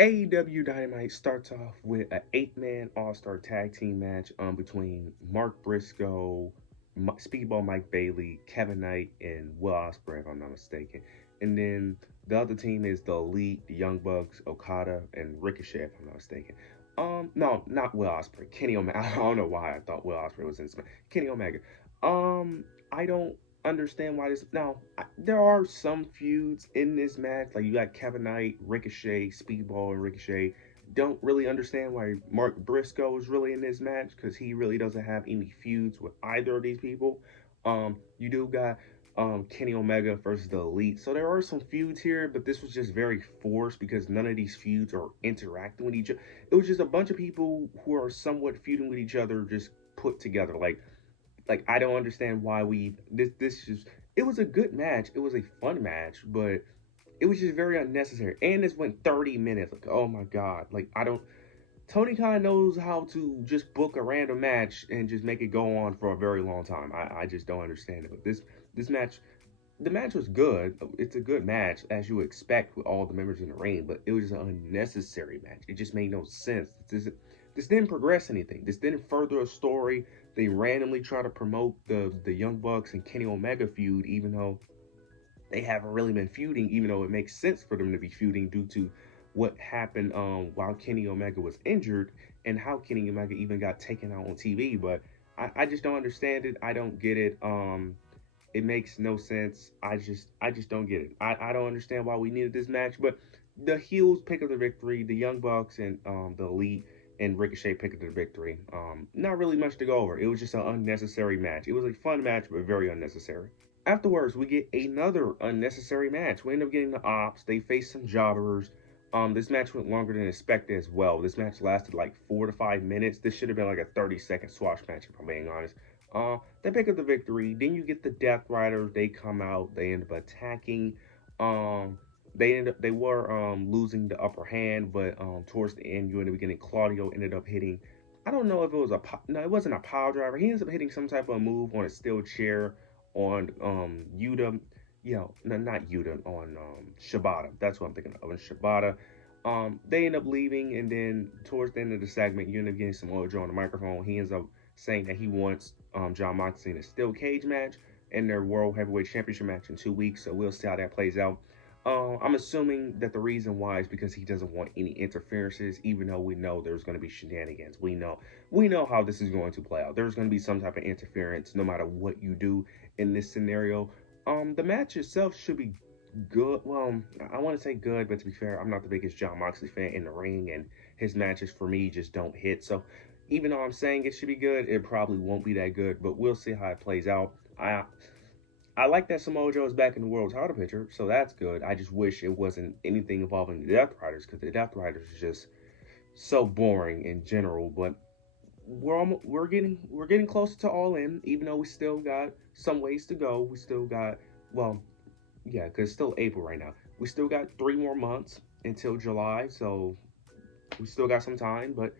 AEW Dynamite starts off with an eight-man All-Star Tag Team match between Mark Briscoe, Speedball Mike Bailey, Kevin Knight, and Will Ospreay, if I'm not mistaken. And then the other team is the Elite, the Young Bucks, Okada, and Ricochet, if I'm not mistaken. No, not Will Ospreay. Kenny Omega. I don't know why I thought Will Ospreay was in this match. Kenny Omega. I don't understand why this. Now, there are some feuds in this match. Like you got Kevin Knight, Ricochet, Speedball, and Ricochet. Don't really understand why Mark Briscoe is really in this match because he really doesn't have any feuds with either of these people. You do got Kenny Omega versus the Elite. So there are some feuds here, but this was just very forced because none of these feuds are interacting with each other. It was just a bunch of people who are somewhat feuding with each other just put together. Like I don't understand why we this is it was a good match. It was a fun match, but it was just very unnecessary. And this went 30 minutes. Like, oh my god. Like I don't Tony Khan knows how to just book a random match and just make it go on for a very long time. I just don't understand it. But this match, the match was good. It's a good match as you expect with all the members in the ring, but it was an unnecessary match. It just made no sense. This didn't progress anything. This didn't further a story. They randomly try to promote the Young Bucks and Kenny Omega feud, even though they haven't really been feuding, even though it makes sense for them to be feuding due to what happened while Kenny Omega was injured and how Kenny Omega even got taken out on TV. But I just don't understand it. I don't get it. It makes no sense. I just don't get it. I don't understand why we needed this match. But the heels pick up the victory. The Young Bucks and the Elite and Ricochet pick up the victory. Not really much to go over. It was just an unnecessary match. It was a fun match, but very unnecessary. Afterwards, we get another unnecessary match. We end up getting the Ops. They face some jobbers. This match went longer than expected as well. This match lasted like 4 to 5 minutes. This should have been like a 30-second squash match, if I'm being honest. They pick up the victory. Then you get the Death Riders. They come out. They end up attacking. They were losing the upper hand, but towards the end, you end up getting Claudio ended up hitting. I don't know if it was no, it wasn't a pile driver. He ends up hitting some type of move on a steel chair on Yuta, no, not Yuta, on Shibata. That's what I'm thinking of. On Shibata. They end up leaving, and then towards the end of the segment, you end up getting Samoa Joe on the microphone. He ends up saying that he wants John Moxley in a steel cage match in their World Heavyweight Championship match in 2 weeks. So we'll see how that plays out. I'm assuming that the reason why is because he doesn't want any interferences, even though we know there's going to be shenanigans. We know how this is going to play out. There's going to be some type of interference, no matter what you do in this scenario. The match itself should be good. Well, I want to say good, but to be fair, I'm not the biggest John Moxley fan in the ring, and his matches for me just don't hit. So even though I'm saying it should be good, it probably won't be that good. But we'll see how it plays out. I like that Samoa Joe is back in the world title picture, so that's good. I just wish it wasn't anything involving the Death Riders, because the Death Riders is just so boring in general. But we're getting closer to All In, even though we still got some ways to go. We still got, well, yeah, because it's still April right now. We still got 3 more months until July, so we still got some time. But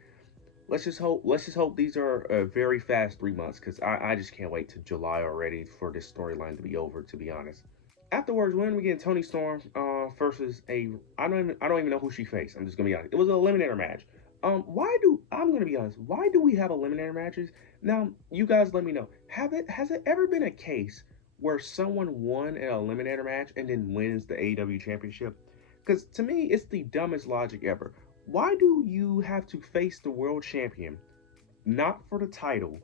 let's just hope these are very fast 3 months, because I just can't wait to July already for this storyline to be over, to be honest. Afterwards, when we get Tony Storm versus I don't even know who she faced. I'm just gonna be honest. It was an eliminator match. I'm gonna be honest. Why do we have eliminator matches? Now, you guys let me know. Has it ever been a case where someone won an eliminator match and then wins the AEW championship? Because to me, it's the dumbest logic ever. Why do you have to face the world champion, not for the title,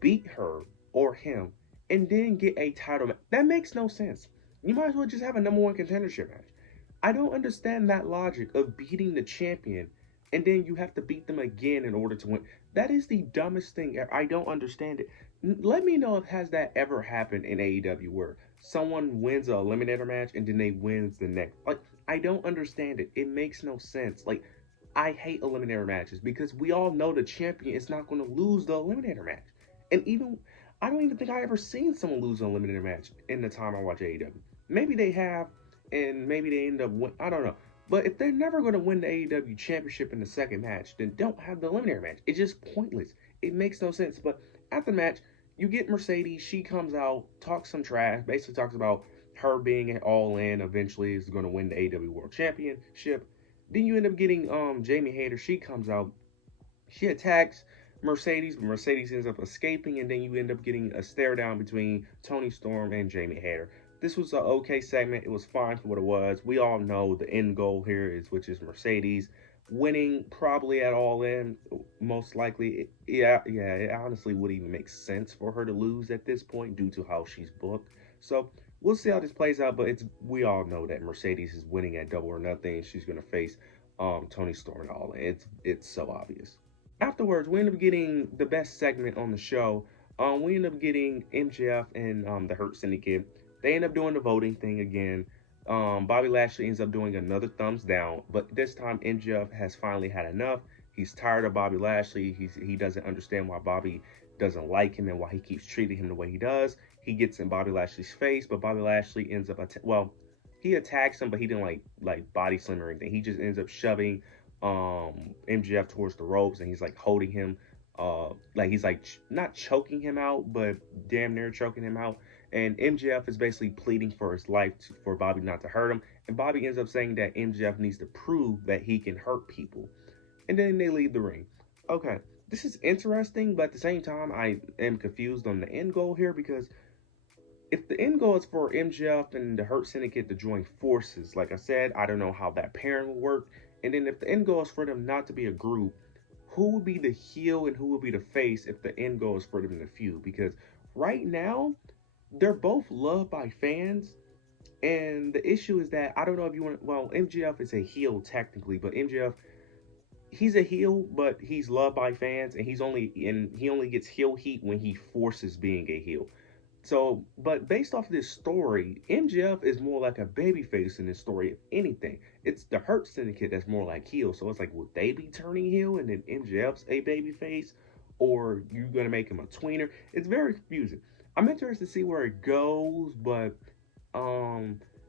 beat her or him, and then get a title match? That makes no sense. You might as well just have a number one contendership match. I don't understand that logic of beating the champion and then you have to beat them again in order to win. That is the dumbest thing ever. I don't understand it. Let me know if has that ever happened in AEW where someone wins an eliminator match and then they wins the next. Like, I don't understand it. It makes no sense. Like, I hate eliminator matches because we all know the champion is not going to lose the eliminator match. And even I don't even think I ever seen someone lose an eliminator match in the time I watch AEW. Maybe they have, and maybe they end up I don't know. But if they're never going to win the AEW championship in the second match, then don't have the eliminator match. It's just pointless. It makes no sense. But after the match, you get Mercedes. She comes out, talks some trash, basically talks about her being at All In eventually is going to win the AEW World Championship. Then you end up getting Jamie Hayter. She comes out, she attacks Mercedes, but Mercedes ends up escaping, and then you end up getting a stare down between Tony Storm and Jamie Hayter. This was an okay segment. It was fine for what it was. We all know the end goal here is, which is Mercedes winning, probably at All In, most likely. Yeah. It honestly would even make sense for her to lose at this point due to how she's booked. So we'll see how this plays out. But we all know that Mercedes is winning at Double or Nothing. She's gonna face Tony Storm and All In. It's so obvious. Afterwards, we end up getting the best segment on the show. We end up getting MJF and the Hurt Syndicate. They end up doing the voting thing again. Bobby Lashley ends up doing another thumbs down, but this time MJF has finally had enough. He's tired of Bobby Lashley. He doesn't understand why Bobby doesn't like him and why he keeps treating him the way he does. He gets in Bobby Lashley's face, but Bobby Lashley ends up he attacks him, but he didn't like body slam or anything. He just ends up shoving MJF towards the ropes, and he's like holding him, like he's like not choking him out, but damn near choking him out. And MJF is basically pleading for his life for Bobby not to hurt him. And Bobby ends up saying that MJF needs to prove that he can hurt people. And then they leave the ring. Okay, this is interesting, but at the same time, I am confused on the end goal here because if the end goal is for MJF and the Hurt Syndicate to join forces, like I said, I don't know how that pairing will work. And then if the end goal is for them not to be a group, who would be the heel and who would be the face if the end goal is for them to feud? Because right now, they're both loved by fans. And the issue is that I don't know if you want. Well, MJF is a heel technically, but MJF, he's a heel, but he's loved by fans, and he only gets heel heat when he forces being a heel. So, but based off of this story, MJF is more like a babyface in this story. If anything, it's the Hurt Syndicate that's more like heel. So it's like, would they be turning heel and then MJF's a babyface, or you gonna make him a tweener? It's very confusing. I'm interested to see where it goes, but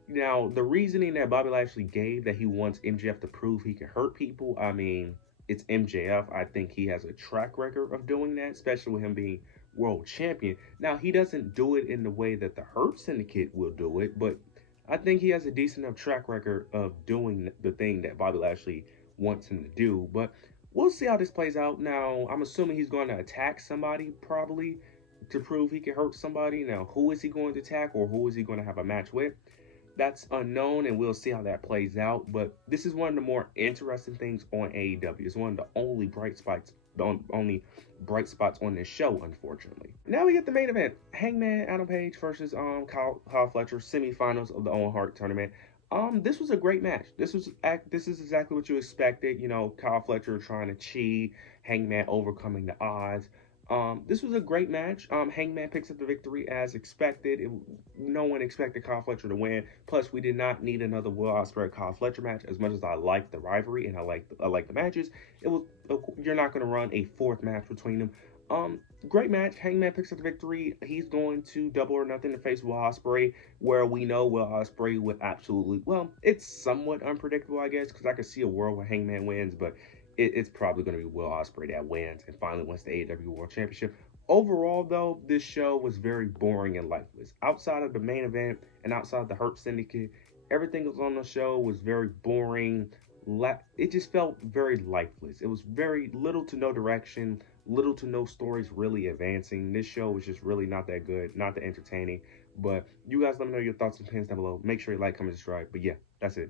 now the reasoning that Bobby Lashley gave that he wants MJF to prove he can hurt people. I mean, it's MJF. I think he has a track record of doing that, especially with him being world champion. Now, he doesn't do it in the way that the Hurt Syndicate will do it, but I think he has a decent enough track record of doing the thing that Bobby Lashley wants him to do. But we'll see how this plays out. Now, I'm assuming he's going to attack somebody probably to prove he can hurt somebody. Now, who is he going to attack or who is he going to have a match with? That's unknown, and we'll see how that plays out. But this is one of the more interesting things on AEW. It's one of the only bright spots on this show, unfortunately. Now we get the main event: Hangman Adam Page versus Kyle Fletcher, semifinals of the Owen Hart tournament. This was a great match. This is exactly what you expected. You know, Kyle Fletcher trying to cheat, Hangman overcoming the odds. This was a great match. Hangman picks up the victory as expected. No one expected Kyle Fletcher to win. Plus, we did not need another Will Ospreay Kyle Fletcher match. As much as I like the rivalry and I like the matches, you're not going to run a fourth match between them. Great match. Hangman picks up the victory. He's going to Double or Nothing to face Will Ospreay, where we know Will Ospreay would absolutely, well, it's somewhat unpredictable, I guess, because I could see a world where Hangman wins, but it's probably going to be Will Ospreay that wins and finally wins the AEW World Championship. Overall, though, this show was very boring and lifeless. Outside of the main event and outside of the Hurt Syndicate, everything that was on the show was very boring. It just felt very lifeless. It was very little to no direction, little to no stories really advancing. This show was just really not that good, not that entertaining. But you guys let me know your thoughts and opinions down below. Make sure you like, comment, subscribe. But yeah, that's it.